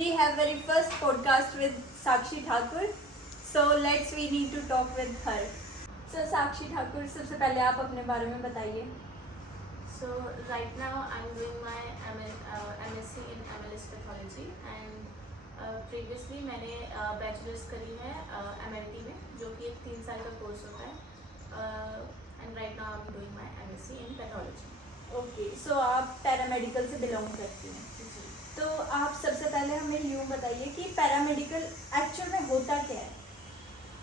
We have very first podcast with Sakshi Thakur. So we need to talk with her. So Sakshi Thakur, सबसे पहले आप अपने बारे में बताइए. So right now I'm doing my MSc in MLS Pathology and previously मैंने bachelor's करी है MLT में, जो कि एक 3 साल का कोर्स होता है and right now I'm doing my MSc in Pathology. Okay, so आप पैरामेडिकल से बिलोंग करती हैं. तो आप सबसे पहले हमें यूँ बताइए कि पैरामेडिकल एक्चुअल में होता क्या है.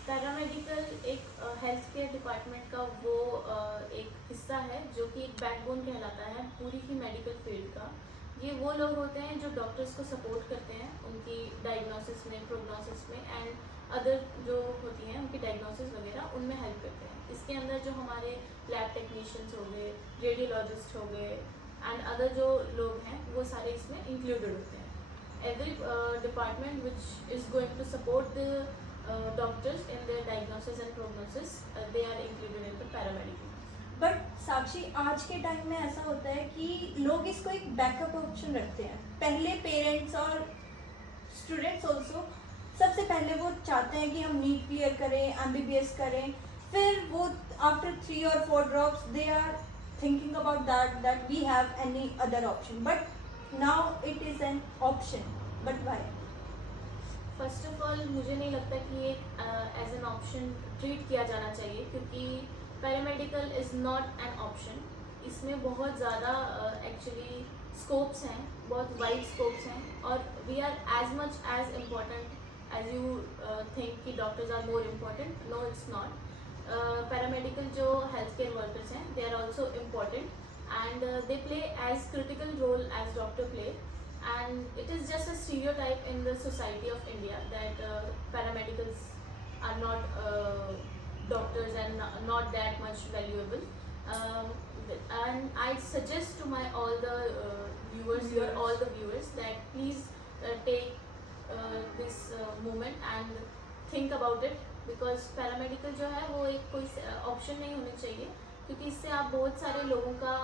पैरामेडिकल एक हेल्थ केयर डिपार्टमेंट का वो एक हिस्सा है जो कि एक बैकबोन कहलाता है पूरी ही मेडिकल फील्ड का. ये वो लोग होते हैं जो डॉक्टर्स को सपोर्ट करते हैं उनकी डायग्नोसिस में, प्रोग्नोसिस में एंड अदर जो होती हैं उनकी डायग्नोसिस वगैरह उनमें हेल्प करते हैं. इसके अंदर जो हमारे लैब टेक्नीशियंस हो गए, रेडियोलॉजिस्ट हो गए एंड अदर जो लोग हैं वो सारे इसमें इंक्लूडेड होते हैं. Every department which is going to support the doctors in their diagnosis and prognosis, they are included in the paramedical. But Sakshi, आज के टाइम में ऐसा होता है कि लोग इसको एक बैकअप ऑप्शन रखते हैं. पहले पेरेंट्स और स्टूडेंट्स ऑल्सो सबसे पहले वो चाहते हैं कि हम नीट क्लियर करें, MBBS करें. फिर वो after 3 or 4 drops they are thinking about that we have any other option. But now it is an option. But why? First of all मुझे नहीं लगता कि ये एज एन ऑप्शन ट्रीट किया जाना चाहिए, क्योंकि paramedical is not an option. इसमें बहुत ज़्यादा एक्चुअली स्कोप्स हैं, बहुत वाइड स्कोप्स हैं और we are as much as important as you think कि doctors are more important. No, it's not. Paramedical जो हेल्थ केयर वर्कर्स हैं they are also important and they play as critical role as doctor play. And it is just a stereotype in the society of India that paramedicals are not doctors and not that much valuable. And I suggest to my all the viewers that please take this moment and think about it, because paramedical जो है वो एक कोई option नहीं होनी चाहिए, क्योंकि इससे आप बहुत सारे लोगों का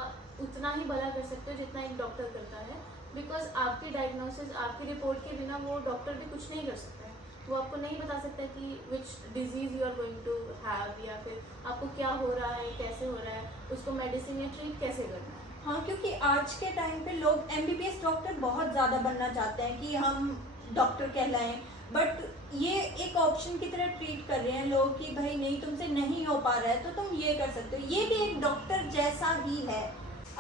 उतना ही भला कर सकते हो जितना एक डॉक्टर करता है. बिकॉज आपकी डायग्नोसिस, आपकी रिपोर्ट के बिना वो डॉक्टर भी कुछ नहीं कर सकता है. वो आपको नहीं बता सकता कि which disease you are going to have, या फिर आपको क्या हो रहा है, कैसे हो रहा है, उसको मेडिसिन या ट्रीट कैसे करना है. हाँ, क्योंकि आज के टाइम पे लोग MBBS डॉक्टर बहुत ज़्यादा बनना चाहते हैं कि हम डॉक्टर कहलाएं. बट ये एक ऑप्शन की तरह ट्रीट कर रहे हैं लोग कि भाई नहीं, तुमसे नहीं हो पा रहा है तो तुम ये कर सकते हो. ये भी एक डॉक्टर जैसा ही है.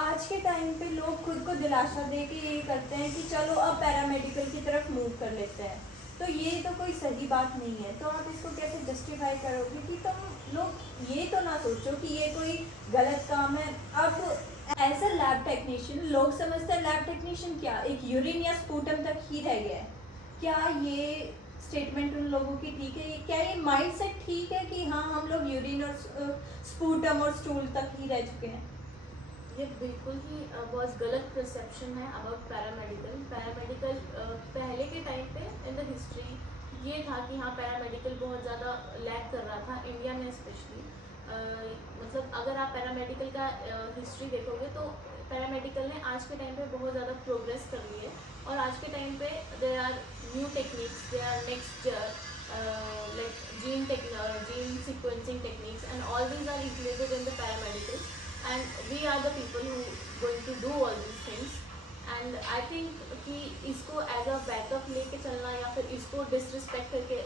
आज के टाइम पे लोग खुद को दिलासा दे के ये करते हैं कि चलो अब पैरामेडिकल की तरफ मूव कर लेते हैं. तो ये तो कोई सही बात नहीं है. तो आप इसको कैसे जस्टिफाई करोगे कि तुम लोग ये तो ना सोचो कि ये कोई गलत काम है. अब एज अ लैब टेक्नीशियन लोग समझते हैं लैब टेक्नीशियन क्या एक यूरिन या स्पूटम तक ही रह गया है. क्या ये स्टेटमेंट उन लोगों की ठीक है? क्या ये माइंड सेट ठीक है कि हाँ हम लोग यूरिन और स्पूटम और स्टूल तक ही रह चुके हैं? ये बिल्कुल ही बहुत गलत परसेप्शन है अबाउट पैरामेडिकल. पैरामेडिकल पहले के टाइम पे इन द हिस्ट्री ये था कि हाँ पैरामेडिकल बहुत ज़्यादा लैग कर रहा था इंडिया में स्पेशली. मतलब अगर आप पैरामेडिकल का हिस्ट्री देखोगे तो पैरामेडिकल ने आज के टाइम पे बहुत ज़्यादा प्रोग्रेस कर ली है. और आज के टाइम पे there are new techniques, there are next like gene sequencing techniques and all these are included in the paramedical. And we are the people who going to do all these things. And I think कि इसको as a backup लेके चलना या फिर इसको disrespect करके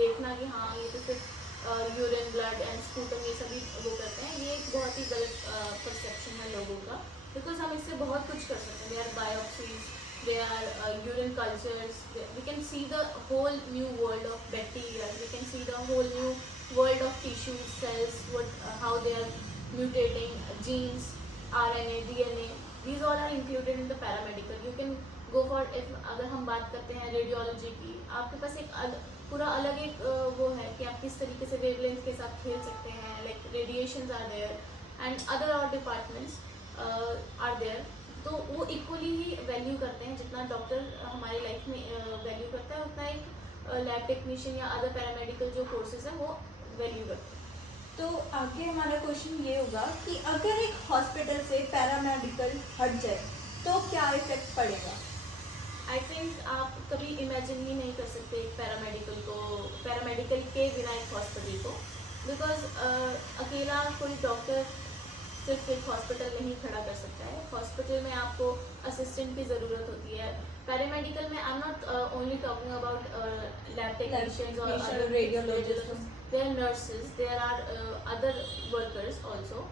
देखना कि हाँ ये तो सिर्फ यूरिन, ब्लड एंड स्पूटम ये सभी वो करते हैं, ये एक बहुत ही गलत परसेप्शन है लोगों का. बिकॉज हम इससे बहुत कुछ कर सकते हैं. They are biopsies, they are urine cultures, we can see the whole new world of bacteria, we can see the whole new world of tissues, cells, how they are mutating, genes, RNA, DNA, these all are included in the paramedical. You can go for, if अगर हम बात करते हैं radiology की, आपके पास एक पूरा अलग एक वो है कि आप किस तरीके से वेवलेंथ के साथ खेल सकते हैं. Like radiations are there and other और डिपार्टमेंट्स आर देयर. तो वो इक्वली ही वैल्यू करते हैं. जितना डॉक्टर हमारी लाइफ में वैल्यू करता है उतना एक लैब टेक्नीशियन या अदर पैरामेडिकल जो कोर्सेज हैं वो वैल्यू करते हैं. तो आगे हमारा क्वेश्चन ये होगा कि अगर एक हॉस्पिटल से पैरामेडिकल हट जाए तो क्या इफेक्ट पड़ेगा? आई थिंक आप कभी इमेजिन ही नहीं कर सकते एक पैरामेडिकल के बिना एक हॉस्पिटल को, बिकॉज अकेला कोई डॉक्टर सिर्फ एक हॉस्पिटल नहीं खड़ा कर सकता है। हॉस्पिटल में आपको असिस्टेंट की ज़रूरत होती है। पैरामेडिकल में I am not only talking about lab technicians और radiologists. There are nurses, there are other workers also.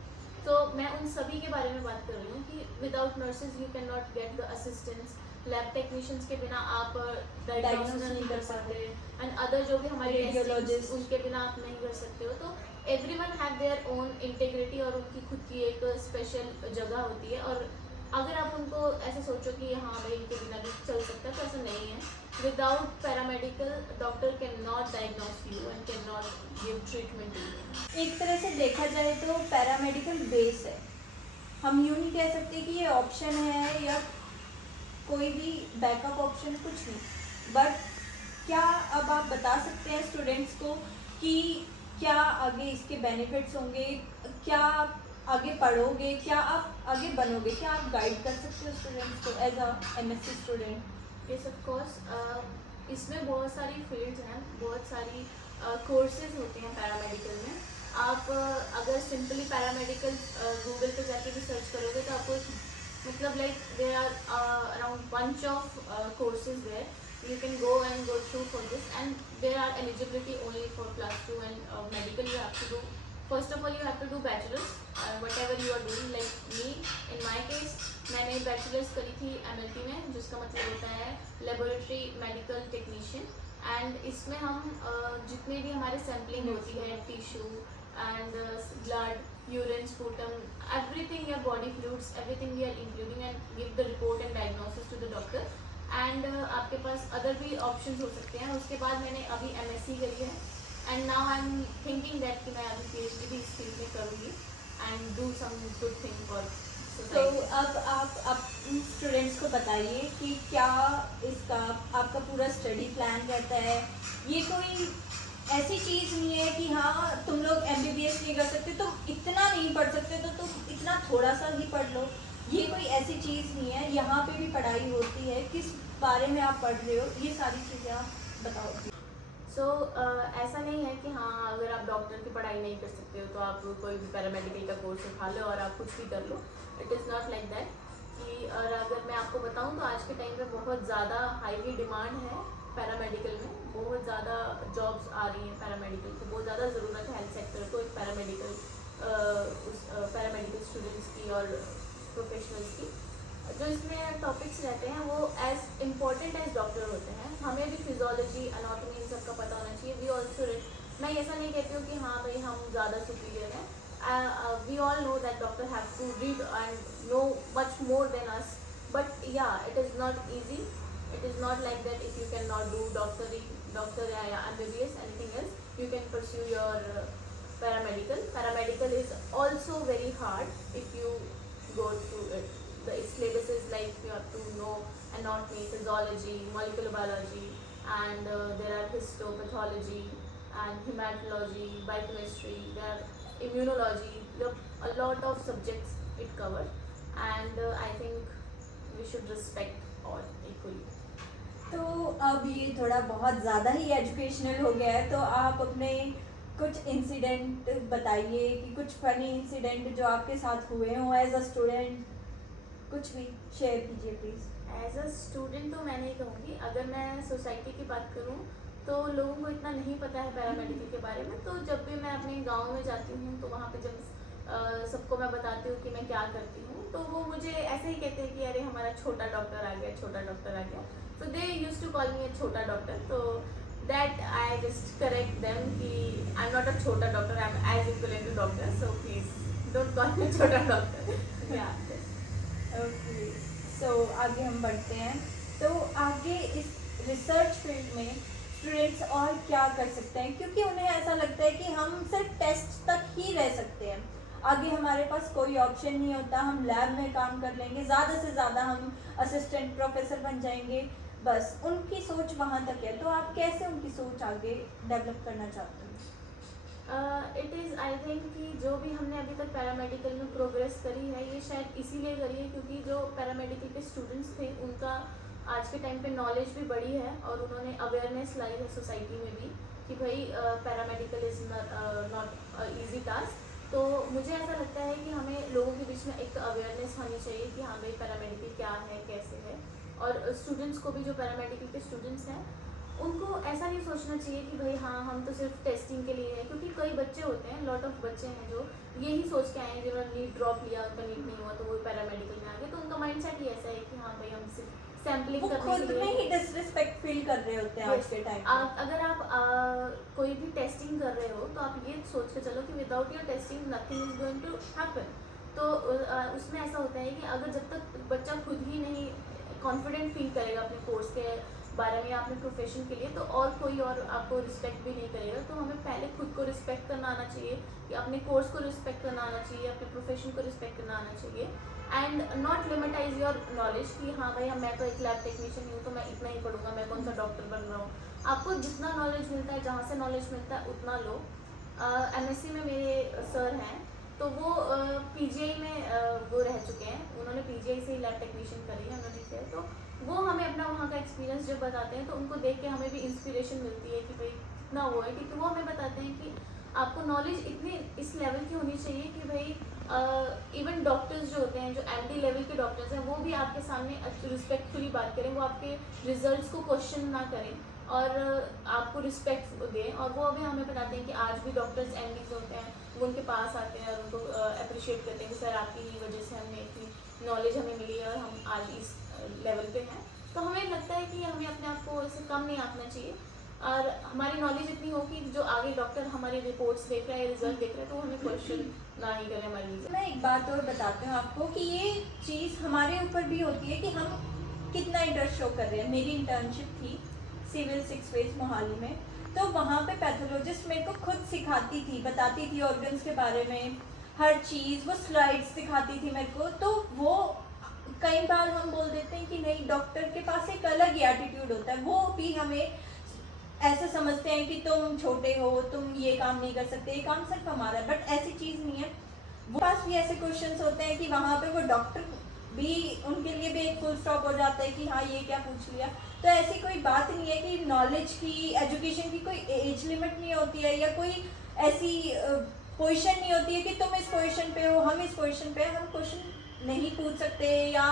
तो मैं उन सभी के बारे में बात कर रही हूँ कि without nurses you can not get the assistance. Lab technicians के बिना आप डायग्नोसिस नहीं कर सकते, एंड अदर जो भी हमारे Radiologists. टेस्टिंग्स उनके बिना आप नहीं कर सकते हो। तो everyone have their own integrity और उनकी खुद की एक स्पेशल जगह होती है। और अगर आप उनको ऐसे सोचो कि हाँ भाई इनके बिना भी चल सकता है, तो ऐसा नहीं है। Without paramedical doctor can not diagnose you and cannot give treatment to you. एक तरह से देखा जाए तो पैरामेडिकल बेस है, हम यूँ नहीं कह सकते कि ये ऑप्शन है या कोई भी बैकअप ऑप्शन, कुछ नहीं। बट क्या अब आप बता सकते हैं स्टूडेंट्स को कि क्या आगे इसके बेनिफिट्स होंगे, क्या आप आगे पढ़ोगे, क्या आप आगे बनोगे, क्या आप गाइड कर सकते हो स्टूडेंट्स को as a MSc student? Yes of course, इसमें बहुत सारी फील्ड्स हैं, बहुत सारी कोर्सेज होते हैं पैरामेडिकल में। आप अगर सिंपली पैरामेडिकल गूगल पे जाके भी सर्च करोगे तो आपको मतलब like there are around bunch of courses there you can go through for this, and there are eligibility only for class 2 and medical you have to do. First of all you have to do bachelor's whatever you are doing, like me in my case मैंने bachelor's करी थी MLT में, जिसका मतलब होता है laboratory medical technician। And इसमें हम जितने भी हमारे सैम्पलिंग होती है, tissue and blood, urine, sputum, everything, your body fluids, everything we are including and give the report and diagnosis to the doctor. And आपके पास अदर भी ऑप्शंस हो सकते हैं। उसके बाद मैंने अभी MSc करी है, and now I am thinking that कि मैं अभी PhD भी इस फील्ड में करूँगी and do some good thing for तो सोसाइटी। अब आप स्टूडेंट्स को बताइए कि क्या इसका आपका पूरा स्टडी प्लान रहता है? ये कोई ऐसी चीज़ नहीं है कि हाँ तुम लोग MBBS नहीं कर सकते, तुम इतना नहीं पढ़ सकते तो तुम इतना थोड़ा सा ही पढ़ लो। ये कोई ऐसी चीज़ नहीं है, यहाँ पे भी पढ़ाई होती है। किस बारे में आप पढ़ रहे हो, ये सारी चीज़ें आप बताओ। सो ऐसा नहीं है कि हाँ अगर आप डॉक्टर की पढ़ाई नहीं कर सकते हो तो आप कोई भी पैरामेडिकल का कोर्स उठा लो और आप कुछ भी कर लो। It is not like that कि और अगर मैं आपको बताऊँ तो आज के टाइम पे बहुत ज़्यादा हाईली डिमांड है पैरामेडिकल में। बहुत ज़्यादा जॉब्स आ रही हैं पैरामेडिकल की, बहुत ज़्यादा ज़रूरत है हेल्थ सेक्टर को एक पैरामेडिकल स्टूडेंट्स की और प्रोफेशनल्स की। जो इसमें टॉपिक्स रहते हैं वो एज इम्पोर्टेंट एज डॉक्टर होते हैं। हमें भी फिजियोलॉजी, एनाटॉमी इन सब का पता होना चाहिए। वी ऑल्सो, मैं ऐसा नहीं कहती हूँ कि हाँ भाई हम ज़्यादा सुपीरियर हैं। We all know that doctor have to read and know much more than us, but yeah it is not easy. It is not like that if you can not do doctor या MBBS anything else you can pursue your paramedical. Paramedical is also very hard if you go through it. The syllabus is like you have to know anatomy, physiology, molecular biology, and there are histopathology and hematology, biochemistry, there are immunology. A lot of subjects it covers, and I think we should respect all equally. तो अब ये थोड़ा बहुत ज़्यादा ही educational हो गया है, तो आप अपने कुछ इंसिडेंट बताइए कि कुछ फनी इंसिडेंट जो आपके साथ हुए हों एज अ स्टूडेंट, कुछ भी शेयर कीजिए प्लीज़। एज अ स्टूडेंट तो मैं नहीं कहूँगी। अगर मैं सोसाइटी की बात करूँ तो लोगों को इतना नहीं पता है पैरामेडिकल के बारे में। तो जब भी मैं अपने गांव में जाती हूँ तो वहाँ पे जब सबको मैं बताती हूँ कि मैं क्या करती हूँ, तो वो मुझे ऐसे ही कहते हैं कि अरे हमारा छोटा डॉक्टर आ गया, छोटा डॉक्टर आ गया। तो they use to call me a छोटा डॉक्टर। तो that I just correct them कि आई एम नॉट अ छोटा doctor, I am as equivalent to doctor, so please don't call me छोटा डॉक्टर। या ओके, सो आगे हम बढ़ते हैं। तो आगे इस रिसर्च फील्ड में स्टूडेंट्स और क्या कर सकते हैं, क्योंकि उन्हें ऐसा लगता है कि हम सिर्फ टेस्ट तक ही रह सकते हैं, आगे हमारे पास कोई ऑप्शन नहीं होता। हम लैब में काम कर लेंगे, ज़्यादा से ज़्यादा हम असिस्टेंट प्रोफेसर बन जाएंगे, बस उनकी सोच वहाँ तक है। तो आप कैसे उनकी सोच आगे डेवलप करना चाहते हैं? इट इज़ आई थिंक कि जो भी हमने अभी तक पैरामेडिकल में प्रोग्रेस करी है ये शायद इसीलिए करी है क्योंकि जो पैरामेडिकल के स्टूडेंट्स थे उनका आज के टाइम पे नॉलेज भी बढ़ी है और उन्होंने अवेयरनेस लाई है सोसाइटी में भी कि भाई paramedical is not easy task. तो मुझे ऐसा लगता है कि हमें लोगों के बीच में एक अवेयरनेस होनी चाहिए कि हाँ भाई पैरामेडिकल क्या है, कैसे है। और स्टूडेंट्स को भी, जो पैरामेडिकल के स्टूडेंट्स हैं, उनको ऐसा नहीं सोचना चाहिए कि भाई हाँ हम तो सिर्फ टेस्टिंग के लिए है, क्योंकि कई बच्चे होते हैं, लॉट ऑफ बच्चे हैं जो यही सोच के आए हैं, जिन्होंने नीट ड्रॉप लिया, उनका नीट नहीं हुआ तो वो पैरामेडिकल में आ गए। तो उनका माइंडसेट ही ऐसा है कि हाँ भाई हम सिर्फ सैम्पलिंग वो करने खुद के में लिए। ही डिसरिस्पेक्ट फील कर रहे होते हैं आज के टाइम पे। अगर आप कोई भी टेस्टिंग कर रहे हो तो आप ये सोच के चलो कि without your testing nothing is going to happen. तो उसमें ऐसा होता है कि अगर जब तक बच्चा खुद ही नहीं कॉन्फिडेंट फील करेगा अपने कोर्स के बारे में या अपने प्रोफेशन के लिए, तो और कोई और आपको रिस्पेक्ट भी नहीं करेगा। तो हमें पहले खुद को रिस्पेक्ट करना आना चाहिए, कि अपने कोर्स को रिस्पेक्ट करना आना चाहिए, अपने प्रोफेशन को रिस्पेक्ट करना आना चाहिए। एंड नॉट लिमिटाइज योर नॉलेज कि हाँ भाई मैं तो एक लैब टेक्नीशियन हूँ तो मैं इतना ही पढ़ूंगा, मैं कौन सा डॉक्टर बन रहा हूँ। आपको जितना नॉलेज मिलता है, जहाँ से नॉलेज मिलता है उतना लो। MSc में मेरे सर हैं तो वो PGI में वो रह चुके हैं, उन्होंने PGI से ही लैब टेक्नीशियन करी है, उन्होंने किया है। तो वो हमें अपना वहाँ का एक्सपीरियंस जब बताते हैं तो उनको देख के हमें भी इंस्पिरेशन मिलती है कि भाई कितना वो है, क्योंकि वो हमें बताते हैं कि आपको नॉलेज इतनी इस लेवल की होनी चाहिए कि भाई इवन डॉक्टर्स जो होते हैं, जो MD लेवल के डॉक्टर्स हैं, वो भी आपके सामने रिस्पेक्टफुली बात करें, वो आपके रिजल्ट्स को क्वेश्चन ना करें और आपको रिस्पेक्ट दें। और वो अभी हमें बताते हैं कि आज भी डॉक्टर्स MDs होते हैं, वो उनके पास आते हैं और उनको अप्रिशिएट करते हैं कि सर आपकी ही वजह से हमें इतनी नॉलेज हमें मिली है और हम आज इस लेवल पे हैं। तो हमें लगता है कि हमें अपने आप को ऐसे कम नहीं आंकना चाहिए और हमारी नॉलेज इतनी हो कि जो आगे डॉक्टर हमारी रिपोर्ट्स देख रहा है, रिजल्ट देख रहा है, तो हमें क्वेश्चन ना ही करें हमारी रिजल्ट। मैं एक बात और बताती हूँ आपको कि ये चीज़ हमारे ऊपर भी होती है कि हम कितना इंटरेस्ट शो कर रहे हैं। मेरी इंटर्नशिप थी सिविल 6 फेज मोहाली में, तो वहाँ पे पैथोलॉजिस्ट मेरे को खुद सिखाती थी, बताती थी ऑर्गन्स के बारे में हर चीज़, वो स्लाइड्स दिखाती थी मेरे को। तो वो कई बार हम बोल देते हैं कि नहीं, डॉक्टर के पास एक अलग ही एटीट्यूड होता है, वो भी हमें ऐसा समझते हैं कि तुम छोटे हो, तुम ये काम नहीं कर सकते, ये काम सिर्फ हमारा है। बट ऐसी चीज़ नहीं है, वो पास भी ऐसे क्वेश्चंस होते हैं कि वहाँ पे वो डॉक्टर भी, उनके लिए भी एक फुल स्टॉप हो जाता है कि हाँ ये क्या पूछ लिया। तो ऐसी कोई बात नहीं है कि नॉलेज की, एजुकेशन की कोई एज लिमिट नहीं होती है या कोई ऐसी पोजीशन नहीं होती है कि तुम इस पोजीशन पे हो, हम इस पोजीशन पे हैं, हम क्वेश्चन नहीं पूछ सकते या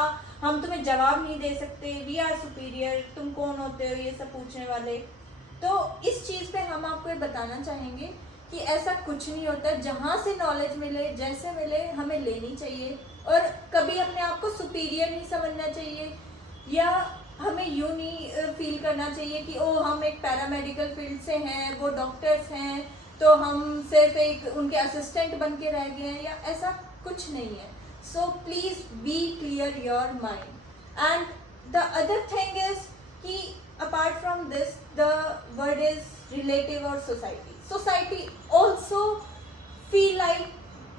हम तुम्हें जवाब नहीं दे सकते, वी आर सुपीरियर, तुम कौन होते हो ये सब पूछने वाले। तो इस चीज़ पे हम आपको ये बताना चाहेंगे कि ऐसा कुछ नहीं होता, जहाँ से नॉलेज मिले, जैसे मिले, हमें लेनी चाहिए और कभी अपने आप को सुपीरियर नहीं समझना चाहिए या हमें यूँ नहीं फील करना चाहिए कि ओ हम एक पैरामेडिकल फील्ड से हैं, वो डॉक्टर्स हैं तो हम सिर्फ एक उनके असिस्टेंट बन के रह गए हैं, या ऐसा कुछ नहीं है। So please be clear your mind. And the other thing is कि apart from this, the word is relative or society also feel like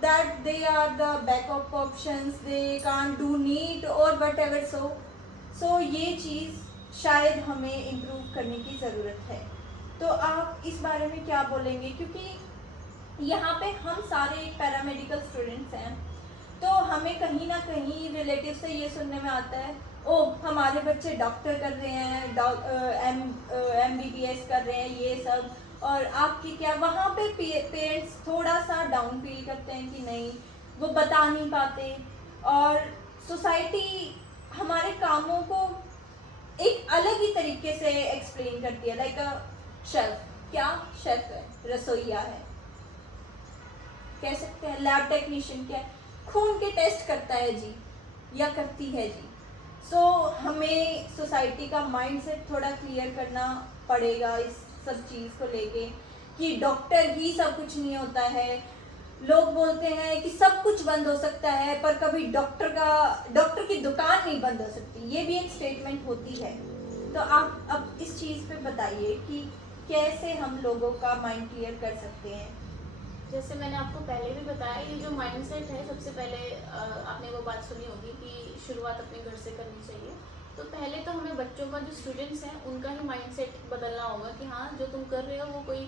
that they are the backup options, they can't do NEET or whatever, so ये चीज़ शायद हमें improve करने की ज़रूरत है। तो आप इस बारे में क्या बोलेंगे, क्योंकि यहाँ पे हम सारे एक पैरामेडिकल स्टूडेंट्स हैं, तो हमें कहीं ना कहीं रिलेटिव से ये सुनने में आता है ओ हमारे बच्चे डॉक्टर कर रहे हैं, MBBS कर रहे हैं, ये सब, और आपकी क्या। वहाँ पे पेरेंट्स थोड़ा सा डाउन फील करते हैं कि नहीं, वो बता नहीं पाते, और सोसाइटी हमारे कामों को एक अलग ही तरीके से एक्सप्लेन करती है। लाइक अ शेफ, क्या शेफ है, रसोइया है, कह सकते हैं। लैब टेक्नीशियन क्या है, खून के टेस्ट करता है जी या करती है जी। सो हमें सोसाइटी का माइंडसेट थोड़ा क्लियर करना पड़ेगा इस सब चीज़ को लेके कि डॉक्टर ही सब कुछ नहीं होता है। लोग बोलते हैं कि सब कुछ बंद हो सकता है पर कभी डॉक्टर की दुकान नहीं बंद हो सकती, ये भी एक स्टेटमेंट होती है। तो आप अब इस चीज़ पे बताइए कि कैसे हम लोगों का माइंड क्लियर कर सकते हैं। जैसे मैंने आपको पहले भी बताया, ये जो माइंडसेट है, सबसे पहले आपने वो बात सुनी होगी कि शुरुआत अपने घर से करनी चाहिए। तो पहले तो हमें बच्चों का, जो स्टूडेंट्स हैं, उनका ही माइंडसेट बदलना होगा कि हाँ जो तुम कर रहे हो वो कोई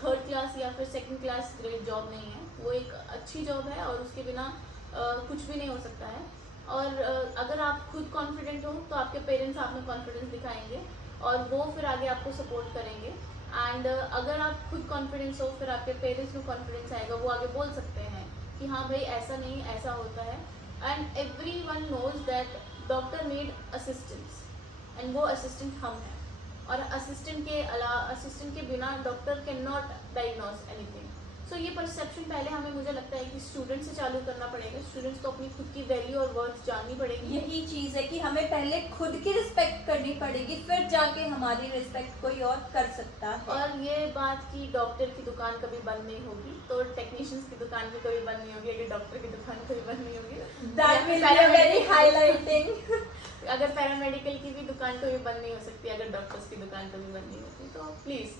3rd क्लास या फिर 2nd क्लास ग्रेड जॉब नहीं है, वो एक अच्छी जॉब है और उसके बिना कुछ भी नहीं हो सकता है। और अगर आप खुद कॉन्फिडेंट हो तो आपके पेरेंट्स आप में कॉन्फिडेंस दिखाएंगे और वो फिर आगे आपको सपोर्ट करेंगे। एंड अगर आप खुद कॉन्फिडेंस हो फिर आपके पेरेंट्स में कॉन्फिडेंस आएगा, वो आगे बोल सकते हैं कि हाँ भाई ऐसा नहीं ऐसा होता है। And everyone knows that doctor need assistance and वो असिस्टेंट हम हैं, और असिस्टेंट के बिना doctor can not diagnose anything. So ये परसेप्शन पहले हमें, मुझे लगता है कि स्टूडेंट से चालू करना पड़ेगा। स्टूडेंट्स को अपनी खुद की वैल्यू और वर्थ जाननी पड़ेगी। यही चीज है कि हमें पहले खुद की रिस्पेक्ट करनी पड़ेगी, फिर जाके हमारी रिस्पेक्ट कोई और कर सकता है। और ये बात कि डॉक्टर की दुकान कभी बंद नहीं होगी, तो टेक्नीशियंस की दुकान भी कभी बंद नहीं होगी अगर डॉक्टर की दुकान कभी बंद नहीं होगी। That will be a very highlighting. अगर पैरामेडिकल की भी दुकान कभी बंद नहीं हो सकती अगर डॉक्टर्स की दुकान कभी बंद नहीं होती। तो प्लीज़,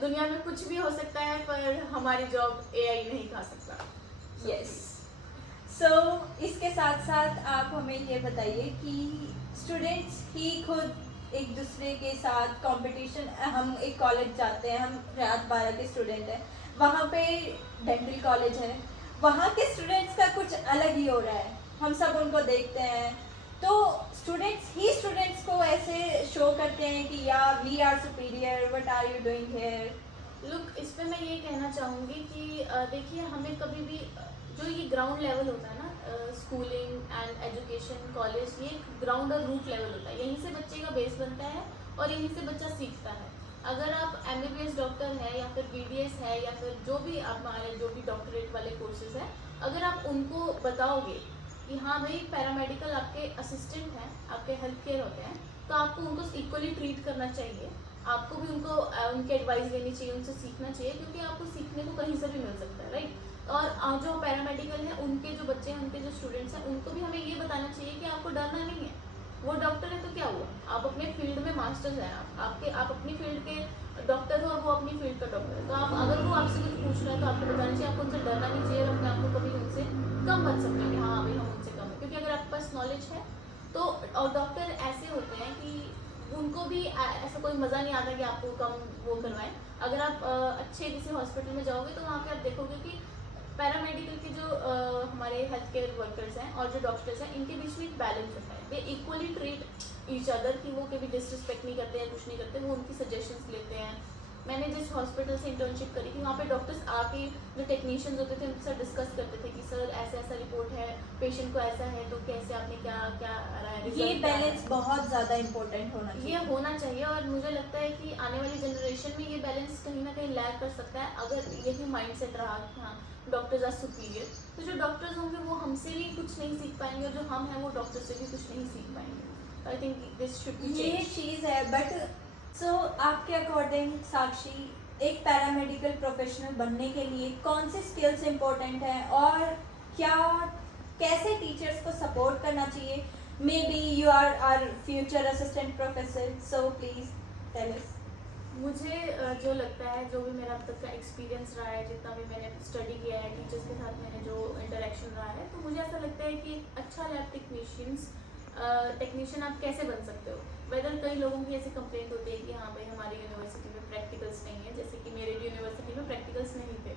दुनिया में कुछ भी हो सकता है पर हमारी जॉब एआई नहीं खा सकता। यस। सो इसके साथ साथ आप हमें ये बताइए कि स्टूडेंट्स ही खुद एक दूसरे के साथ कंपटीशन, हम एक कॉलेज जाते हैं, हम रात 12 के स्टूडेंट हैं, वहाँ पे डेंटल कॉलेज है, वहाँ के स्टूडेंट्स का कुछ अलग ही हो रहा है, हम सब उनको देखते हैं, तो स्टूडेंट्स ही स्टूडेंट्स को ऐसे शो करते हैं कि या we are superior, what are you doing here. Look, इस पे मैं ये कहना चाहूँगी कि देखिए, हमें कभी भी जो ये ग्राउंड लेवल होता है ना, स्कूलिंग एंड एजुकेशन, कॉलेज, ये ग्राउंड और रूट लेवल होता है। यहीं से बच्चे का बेस बनता है और यहीं से बच्चा सीखता है। अगर आप MBBS डॉक्टर है या फिर BDS है या फिर जो भी आप हमारे जो भी डॉक्टरेट वाले कोर्सेज हैं, अगर आप उनको बताओगे कि हाँ भाई पैरामेडिकल आपके असिस्टेंट हैं, आपके हेल्थ केयर होते हैं, तो आपको उनको इक्वली ट्रीट करना चाहिए। आपको भी उनको उनकी एडवाइस लेनी चाहिए, उनसे सीखना चाहिए, क्योंकि आपको सीखने को कहीं से भी मिल सकता है, राइट। और जो पैरामेडिकल है, उनके जो बच्चे हैं, उनके जो स्टूडेंट्स हैं, उनको भी हमें ये बताना चाहिए कि आपको डरना नहीं है। वो डॉक्टर है तो क्या हुआ, आप अपने फील्ड में मास्टर्स हैं, आप अपनी फील्ड के डॉक्टर हो और वो अपनी फील्ड का डॉक्टर है। तो आप अगर वो आपसे कुछ पूछ रहे हैं तो आपको बताना चाहिए, आपको उनसे डरना नहीं चाहिए और अपने आप को कभी उनसे कम बन सकते हैं कि हाँ अभी हम उनसे कम है। क्योंकि अगर आपके पास नॉलेज है तो, और डॉक्टर ऐसे होते हैं कि उनको भी ऐसा कोई मज़ा नहीं आता कि आपको कम वो करवाएं। अगर आप अच्छे किसी हॉस्पिटल में जाओगे तो वहाँ पे आप देखोगे कि पैरामेडिकल के जो हमारे हेल्थ केयर वर्कर्स हैं और जो डॉक्टर्स हैं, इनके बीच में एक बैलेंस होता है। दे इक्वली ट्रीट ईच अदर, कि वो कभी डिसरिस्पेक्ट नहीं करते हैं, कुछ नहीं करते, वो उनकी सजेशंस लेते हैं। मैंने जिस हॉस्पिटल से इंटर्नशिप करी थी, वहाँ पे डॉक्टर्स आके जो टेक्नीशियंस होते थे उनके साथ डिस्कस करते थे कि सर ऐसा ऐसा रिपोर्ट है, पेशेंट को ऐसा है, तो कैसे आपने क्या क्या आ रहा है। ये बैलेंस बहुत ज़्यादा इम्पोर्टेंट होना चाहिए। ये होना चाहिए, और मुझे लगता है कि आने वाली जनरेशन में ये बैलेंस कहीं ना कहीं लैग कर सकता है अगर यही माइंडसेट रहा कि हाँ डॉक्टर्स आर सुपीरियर। तो जो डॉक्टर्स होंगे वो हमसे भी कुछ नहीं सीख पाएंगे, और जो हम हैं वो डॉक्टर से भी कुछ नहीं सीख पाएंगे। I think this should be ये चीज़ है। बट सो आपके अकॉर्डिंग साक्षी, एक पैरामेडिकल प्रोफेशनल बनने के लिए कौन से स्किल्स इम्पोर्टेंट हैं और क्या, कैसे टीचर्स को सपोर्ट करना चाहिए? Maybe you are our future assistant professor, so please tell us. मुझे जो लगता है, जो भी मेरा अब तक का एक्सपीरियंस रहा है, जितना भी मैंने स्टडी किया है, टीचर्स के साथ मैंने जो इंटरेक्शन रहा है, तो मुझे ऐसा लगता है कि अच्छा लैब टेक्नीशियन आप कैसे बन सकते हो। वेदर कई लोगों की ऐसी कंप्लेंट होती है कि हाँ भाई हमारी यूनिवर्सिटी में प्रैक्टिकल्स नहीं है, जैसे कि मेरे यूनिवर्सिटी में प्रैक्टिकल्स नहीं थे,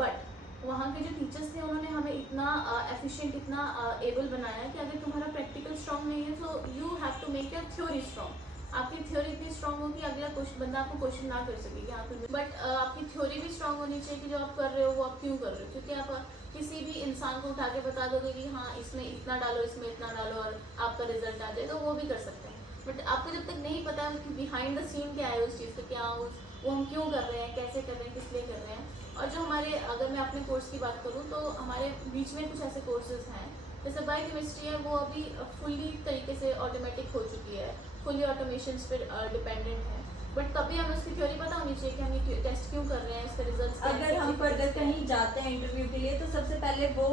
बट वहाँ के जो टीचर्स थे उन्होंने हमें इतना एफिशिएंट, इतना एबल बनाया कि अगर तुम्हारा प्रैक्टिकल स्ट्रॉन्ग नहीं है तो you have to make your theory strong. आपकी थ्योरी इतनी स्ट्रॉन्ग हो कि अगला बंदा आपको क्वेश्चन ना कर सके कि हाँ तुम, बट आपकी थ्योरी भी स्ट्रॉन्ग होनी चाहिए कि जो आप कर रहे हो वो आप क्यों कर रहे हो। क्योंकि आप किसी भी इंसान को उठा के बता दोगे कि हाँ इसमें इतना डालो, इसमें इतना डालो और आपका रिजल्ट आ जाए, तो वो भी कर सकते हैं। बट आपको जब तक नहीं पता कि बिहाइंड द सीन क्या है उस चीज़ का, क्या वो हम क्यों कर रहे हैं, कैसे कर रहे हैं, किस लिए कर रहे हैं। और जो हमारे, अगर मैं अपने कोर्स की बात करूँ तो हमारे बीच में कुछ ऐसे कोर्सेज हैं, जैसे बायोकेमिस्ट्री है, वो अभी फुल्ली तरीके से ऑटोमेटिक हो चुकी है, फुल्ली ऑटोमेशन पर डिपेंडेंट है। बट तभी हमें उसकी थ्योरी पता होनी चाहिए कि हम ये टेस्ट क्यों कर रहे हैं, इसका रिजल्ट। अगर हम फर्दर कहीं जाते हैं इंटरव्यू के लिए तो सबसे पहले वो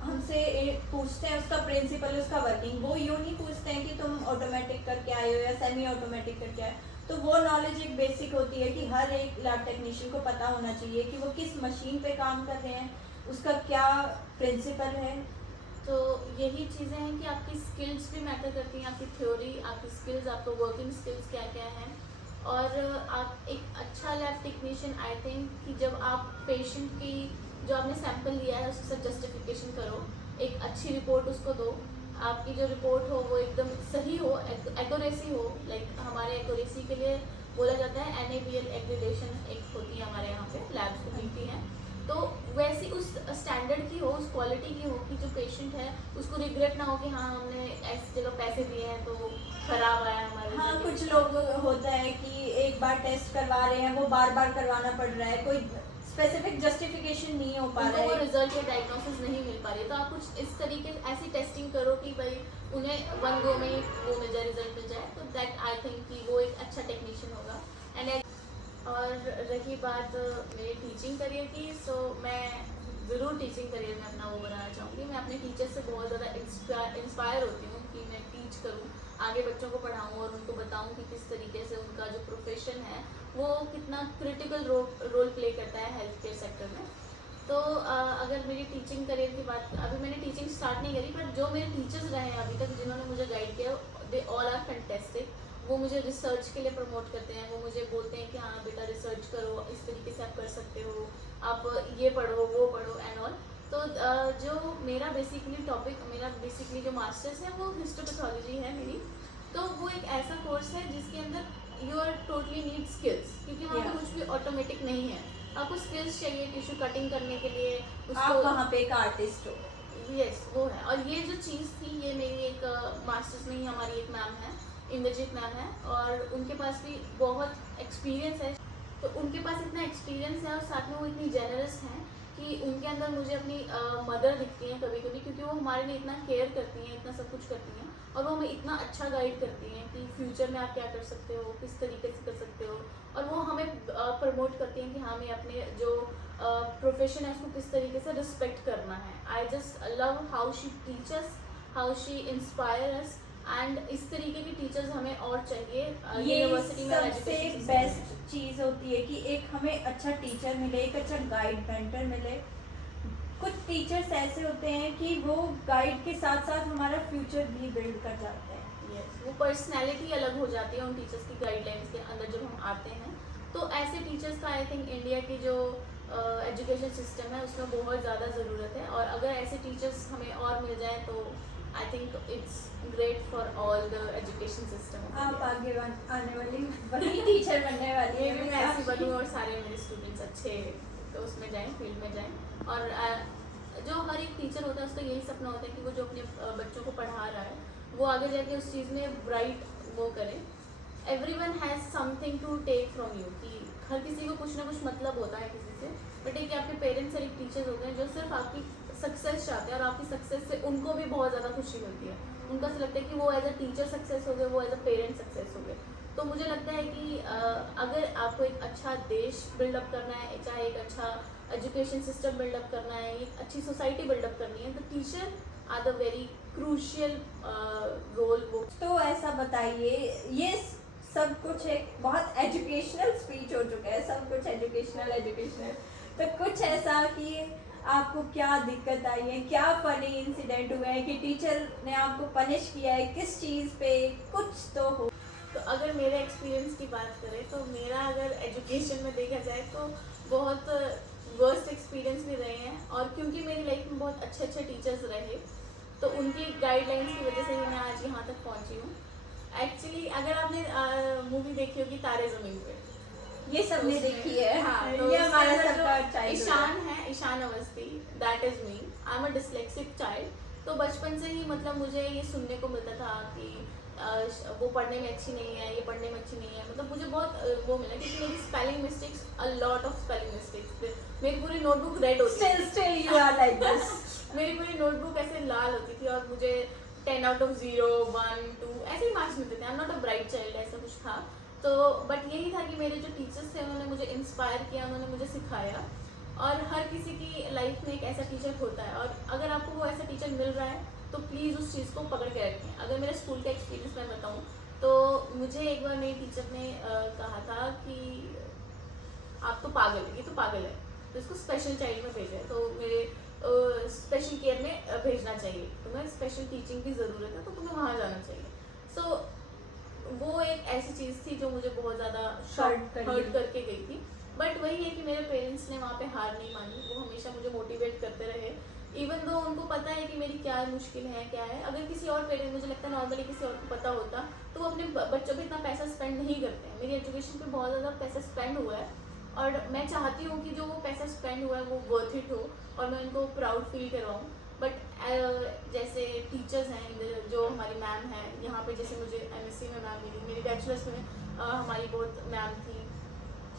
हमसे पूछते हैं उसका प्रिंसिपल, उसका वर्किंग। वो यूँ नहीं पूछते हैं कि तुम ऑटोमेटिक करके आए हो या सेमी ऑटोमेटिक करके आए। तो वो नॉलेज एक बेसिक होती है कि हर एक लैब टेक्नीशियन को पता होना चाहिए कि वो किस मशीन पे काम कर रहे हैं, उसका क्या प्रिंसिपल है। तो यही चीज़ें हैं कि आपकी स्किल्स भी मैटर करती हैं, आपकी थ्योरी, आपकी स्किल्स, आपको वर्किंग स्किल्स क्या क्या हैं। और आप एक अच्छा लैब टेक्नीशियन, आई थिंक कि जब आप पेशेंट की जो आपने सैंपल लिया है उसके साथ जस्टिफिकेशन करो, एक अच्छी रिपोर्ट उसको दो, आपकी जो रिपोर्ट हो वो एकदम सही हो, एक्यूरेसी हो। लाइक हमारे एक्यूरेसी के लिए बोला जाता है NABL एक्रीडेशन एक होती है हमारे यहाँ पे, लैब्स को मिलती हैं, तो वैसी उस स्टैंडर्ड की हो, उस क्वालिटी की हो कि जो पेशेंट है उसको रिग्रेट ना हो कि हाँ हमने ऐसी जगह पैसे दिए हैं तो खराब आया हमारे। हाँ, कुछ लोग होता है कि एक बार टेस्ट करवा रहे हैं, वो बार बार करवाना पड़ रहा है, कोई स्पेसिफिक जस्टिफिकेशन नहीं हो पा उनको रहा वो है। रिजल्ट या डायग्नोसिस नहीं मिल पा रही है, तो आप कुछ इस तरीके ऐसी टेस्टिंग करो कि भाई उन्हें वन गो में ही वो मिल जाए, रिजल्ट मिल जाए। तो दैट आई थिंक कि वो एक अच्छा टेक्नीशियन होगा। एंड और रही बात मेरे टीचिंग करियर की, सो मैं ज़रूर टीचिंग करियर में अपना वो बनाना चाहूँगी। मैं अपने टीचर से बहुत ज़्यादा इंस्पायर होती हूँ कि मैं टीच करूँ, आगे बच्चों को पढ़ाऊँ और उनको बताऊँ कि किस तरीके से उनका जो प्रोफेशन है वो कितना क्रिटिकल रोल प्ले करता है हेल्थ केयर सेक्टर में। तो अगर मेरी टीचिंग करियर की बात, अभी मैंने टीचिंग स्टार्ट नहीं करी, पर जो मेरे टीचर्स रहे हैं अभी तक जिन्होंने मुझे गाइड किया, दे ऑल आर फैंटेस्टिक। वो मुझे रिसर्च के लिए प्रमोट करते हैं, वो मुझे बोलते हैं कि हाँ बेटा रिसर्च करो, इस तरीके से आप कर सकते हो, आप ये पढ़ो वो पढ़ो एंड ऑल। तो जो मेरा बेसिकली जो मास्टर्स है वो हिस्टोपैथोलॉजी है मेरी। तो वो एक ऐसा कोर्स है जिसके अंदर you are totally need skills, क्योंकि वहाँ पे Yeah. कुछ भी ऑटोमेटिक नहीं है, आपको स्किल्स चाहिए टिश्यू कटिंग करने के लिए आप वहाँ पे एक आर्टिस्ट हो। यस वो है। और ये जो चीज़ थी ये मेरी एक मास्टर्स में ही हमारी एक मैम है, इंद्रजीत मैम है, और उनके पास भी बहुत एक्सपीरियंस है। तो उनके पास इतना एक्सपीरियंस है और साथ में वो इतनी जेनरस हैं कि उनके अंदर मुझे अपनी मदर दिखती हैं कभी कभी, क्योंकि वो हमारे लिए इतना केयर करती हैं, इतना सब कुछ करती हैं, और वो हमें इतना अच्छा गाइड करती हैं कि फ्यूचर में आप क्या कर सकते हो, किस तरीके से कर सकते हो। और वो हमें प्रमोट करती हैं कि हमें अपने जो प्रोफेशन है उसको किस तरीके से रिस्पेक्ट करना है। I just love how she teachers, how she inspire us, and इस तरीके की टीचर्स हमें और चाहिए ये यूनिवर्सिटी में और सबसे education system में। बेस्ट चीज़ होती है कि एक हमें अच्छा टीचर मिले, एक अच्छा गाइड मेंटर मिले। कुछ टीचर्स ऐसे होते हैं कि वो गाइड के साथ साथ हमारा फ्यूचर भी बिल्ड कर जाते हैं। Yes, वो पर्सनैलिटी अलग हो जाती है उन टीचर्स की गाइडलाइंस के अंदर जब हम आते हैं। तो ऐसे टीचर्स का आई थिंक इंडिया की जो एजुकेशन सिस्टम है उसमें बहुत ज़्यादा ज़रूरत है, और अगर ऐसे टीचर्स हमें और मिल जाए तो I think it's great for all the education system. आप आगे आने वाली वही टीचर बनने वाली ये है। भी मैं ऐसी बनूँ और सारे मेरे स्टूडेंट्स अच्छे तो उसमें जाएं, फील्ड में जाएं। और जो हर एक टीचर होता है उसका यही सपना होता है कि वो जो अपने बच्चों को पढ़ा रहा है वो आगे जाके उस चीज़ में ब्राइट वो करे। Everyone has something to take from you, कि हर किसी को कुछ ना कुछ मतलब होता है किसी से, बट एक आपके पेरेंट्स और एक टीचर्स होते हैं जो सिर्फ आपकी सक्सेस चाहते हैं, और आपकी सक्सेस से उनको भी बहुत ज़्यादा खुशी मिलती है। उनको ऐसा लगता है कि वो एज अ टीचर सक्सेस हो गए, वो एज अ पेरेंट सक्सेस हो गए। तो मुझे लगता है कि अगर आपको एक अच्छा देश बिल्डअप करना है, चाहे एक अच्छा एजुकेशन सिस्टम बिल्डअप करना है, एक अच्छी सोसाइटी बिल्डअप करनी है, तो teacher are the very crucial role वो। तो ऐसा बताइए, ये सब कुछ एक बहुत एजुकेशनल स्पीच हो चुका है, सब कुछ एजुकेशनल, तो कुछ ऐसा कि आपको क्या दिक्कत आई है, क्या फनी इंसिडेंट हुआ है कि टीचर ने आपको पनिश किया है किस चीज़ पे, कुछ तो हो। तो अगर मेरे एक्सपीरियंस की बात करें तो मेरा अगर एजुकेशन में देखा जाए तो बहुत वर्स्ट एक्सपीरियंस भी रहे हैं, और क्योंकि मेरी लाइफ में बहुत अच्छे अच्छे टीचर्स रहे तो उनकी गाइडलाइंस की वजह से ही मैं आज यहाँ तक पहुँची हूँ। एक्चुअली अगर आपने मूवी देखी होगी तारे ज़मीन पे, ये सबने देखी है। हाँ, तो ये हमारा उसके अंदर सबका जो चाइल्ड ईशान है, Ishan Awasthi, that is me, I am a dyslexic child. तो बचपन से ही मतलब मुझे ये सुनने को मिलता था कि वो पढ़ने में अच्छी नहीं है, ये पढ़ने में अच्छी नहीं है, मतलब मुझे बहुत वो मिला क्योंकि मेरी spelling mistakes, a lot of spelling mistakes, मेरी पूरी नोटबुक रेड होती थी। Still you are like this. मेरी पूरी नोटबुक ऐसे लाल होती थी और मुझे 10 आउट ऑफ 0, 1, 2 ऐसे ही मार्क्स मिलते थे। आई am not a bright child, ऐसा कुछ था। तो बट यही था कि मेरे जो टीचर्स थे उन्होंने मुझे इंस्पायर किया, उन्होंने मुझे सिखाया, और हर किसी की लाइफ में एक ऐसा टीचर होता है, और अगर आपको वो ऐसा टीचर मिल रहा है तो प्लीज़ उस चीज़ को पकड़ के रखें। अगर मेरे स्कूल का एक्सपीरियंस मैं बताऊँ तो मुझे एक बार मेरी टीचर ने कहा था कि आप तो पागल है, ये तो पागल है, तो इसको स्पेशल चाइल्ड में भेजा है, तो मेरे स्पेशल केयर में भेजना चाहिए, तुम्हें स्पेशल टीचिंग की ज़रूरत है तो तुम्हें वहाँ जाना चाहिए। सो वो एक ऐसी चीज़ थी जो मुझे बहुत ज़्यादा हर्ट करके गई थी। बट वही है कि मेरे पेरेंट्स ने वहाँ पे हार नहीं मानी, वो हमेशा मुझे मोटिवेट करते रहे। इवन दो उनको पता है कि मेरी क्या मुश्किल है क्या है। अगर किसी और पेरेंट, मुझे लगता है नॉर्मली किसी और को पता होता तो वो अपने बच्चों पे इतना पैसा स्पेंड नहीं करते हैं। मेरी एजुकेशन पे बहुत ज़्यादा पैसा स्पेंड हुआ है और मैं चाहती हूँ कि जो वो पैसा स्पेंड हुआ है वो वर्थ इट हो और मैं उनको प्राउड फील करवाऊँ। बट जैसे टीचर्स हैं जो हमारी मैम है यहाँ पे, जैसे मुझे MSc में मैम मिली, मेरी बैचलर्स में हमारी बहुत मैम थी,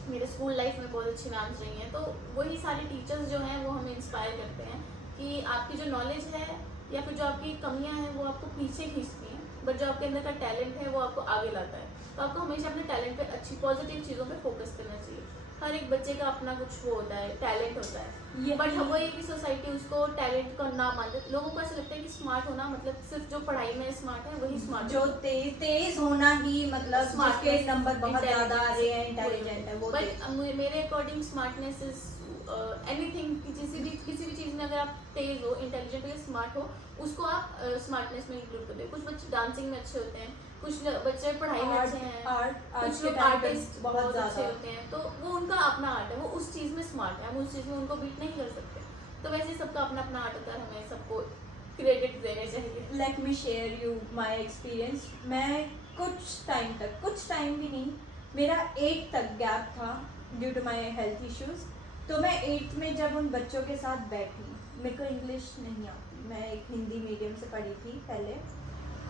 मेरे स्कूल लाइफ में बहुत अच्छी मैम्स रही हैं। तो वही सारे टीचर्स जो हैं वो हमें इंस्पायर करते हैं कि आपकी जो नॉलेज है या फिर जो आपकी कमियां हैं वो आपको पीछे खींचती हैं, बट जो आपके अंदर का टैलेंट है वो आपको आगे लाता है। तो आपको हमेशा अपने टैलेंट पे अच्छी पॉजिटिव चीज़ों पे फोकस करना चाहिए। हर एक बच्चे का अपना कुछ वो होता है, टैलेंट होता है, बट वो ये कि सोसाइटी उसको टैलेंट को ना मानते। लोगों को ऐसा लगता है कि स्मार्ट होना मतलब सिर्फ जो पढ़ाई में स्मार्ट है वही स्मार्ट जो तेज होना ही मतलब Smartness, जिसके नंबर बहुत intelligence, ज्यादा आ रहे हैं, इंटेलिजेंट है वो तेज। बट मेरे अकॉर्डिंग स्मार्टनेस इज एनीथिंग, किसी भी चीज़ में अगर आप तेज हो, इंटेलिजेंट हो या स्मार्ट हो, उसको आप स्मार्टनेस में इंक्लूड कर दो। कुछ बच्चे डांसिंग में अच्छे होते हैं, कुछ बच्चे पढ़ाई में अच्छे हैं, कुछ लोग आर्टिस्ट बहुत अच्छे होते हैं, तो वो उनका अपना आर्ट है, वो उस चीज़ में स्मार्ट है, हम उस चीज़ में उनको बीट नहीं कर सकते। तो वैसे सबका अपना अपना आर्ट होता है, हमें सबको क्रेडिट देने चाहिए। Let me share you my experience. मैं कुछ टाइम भी नहीं, मेरा 8 तक गैप था due to my health issues. तो मैं 8th में जब उन बच्चों के साथ बैठी, मेरे को इंग्लिश नहीं आती, मैं एक हिंदी मीडियम से पढ़ी थी पहले,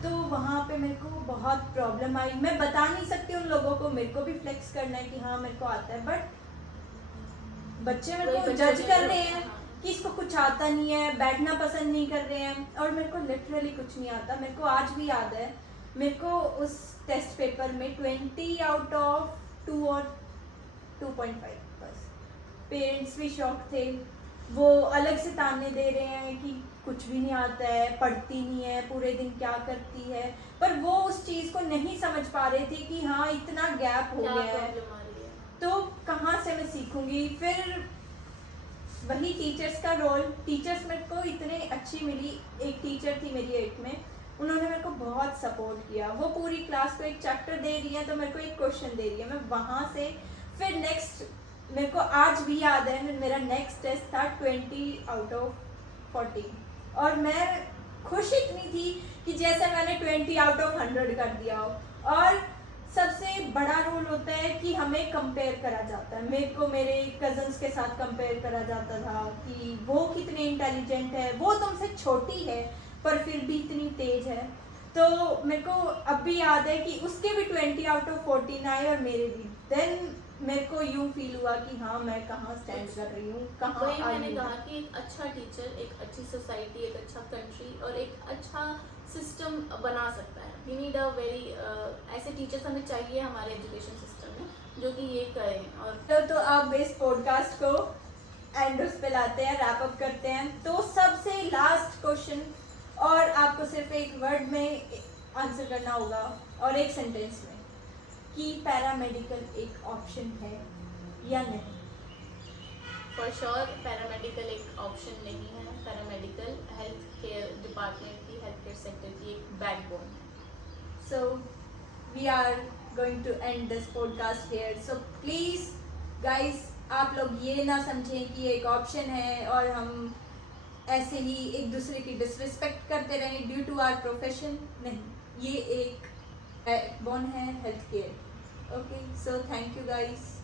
तो वहाँ पे मेरे को बहुत प्रॉब्लम आई। मैं बता नहीं सकती उन लोगों को, मेरे को भी फ्लेक्स करना है कि हाँ मेरे को आता है, बट बच्चे मेरे को जज कर रहे हैं कि इसको कुछ आता नहीं है, बैठना पसंद नहीं कर रहे हैं, और मेरे को लिटरली कुछ नहीं आता। मेरे को आज भी याद है, मेरे को उस टेस्ट पेपर में 20 आउट ऑफ 2 और 2.5 बस। पेरेंट्स भी शॉक थे, वो अलग से ताने दे रहे हैं कि कुछ भी नहीं आता है, पढ़ती नहीं है, पूरे दिन क्या करती है, पर वो उस चीज़ को नहीं समझ पा रहे थे कि हाँ इतना गैप हो गया है, तो कहाँ से मैं सीखूंगी। फिर वही टीचर्स का रोल, टीचर्स मेरे को इतने अच्छी मिली। एक टीचर थी मेरी 8th में, उन्होंने मेरे को बहुत सपोर्ट किया। वो पूरी क्लास को एक चैप्टर दे रही है तो मेरे को एक क्वेश्चन दे रही है, मैं वहाँ से फिर नेक्स्ट, मेरे को आज भी याद है मेरा नेक्स्ट टेस्ट था 20 आउट ऑफ 40, और मैं खुश इतनी थी कि जैसे मैंने 20 आउट ऑफ 100 कर दिया हो। और सबसे बड़ा रोल होता है कि हमें कंपेयर करा जाता है, मेरे को मेरे कजन्स के साथ कंपेयर करा जाता था कि वो कितने इंटेलिजेंट है, वो तुमसे छोटी है पर फिर भी इतनी तेज है। तो मेरे को अब भी याद है कि उसके भी 20 आउट ऑफ 14 आए और मेरे भी। देन मेरे को यूँ फील हुआ कि हाँ मैं कहाँ स्टैंड कर रही हूँ, कहाँ वही आई मैंने हूँ। कहा कि एक अच्छा टीचर एक अच्छी सोसाइटी, एक अच्छा कंट्री और एक अच्छा सिस्टम बना सकता है। वी नीड अ वेरी ऐसे टीचर्स हमें चाहिए हमारे एजुकेशन सिस्टम में जो कि ये करें। और तो अब इस पॉडकास्ट को एंड उस पे लाते हैं, रैप अप करते हैं। तो सबसे लास्ट क्वेश्चन, और आपको सिर्फ एक वर्ड में आंसर करना होगा और एक सेंटेंस में, कि पैरामेडिकल एक ऑप्शन है या नहीं। फॉर श्योर पैरामेडिकल एक ऑप्शन नहीं है। पैरामेडिकल हेल्थ केयर डिपार्टमेंट की, हेल्थ केयर सेक्टर की एक बैकबोन है। So we are going to end this podcast here. So please guys, आप लोग ये ना समझें कि ये एक ऑप्शन है और हम ऐसे ही एक दूसरे की डिसरिस्पेक्ट करते रहें ड्यू टू आवर प्रोफेशन। नहीं, ये एक बैकबोन है health care. Okay, so thank you guys.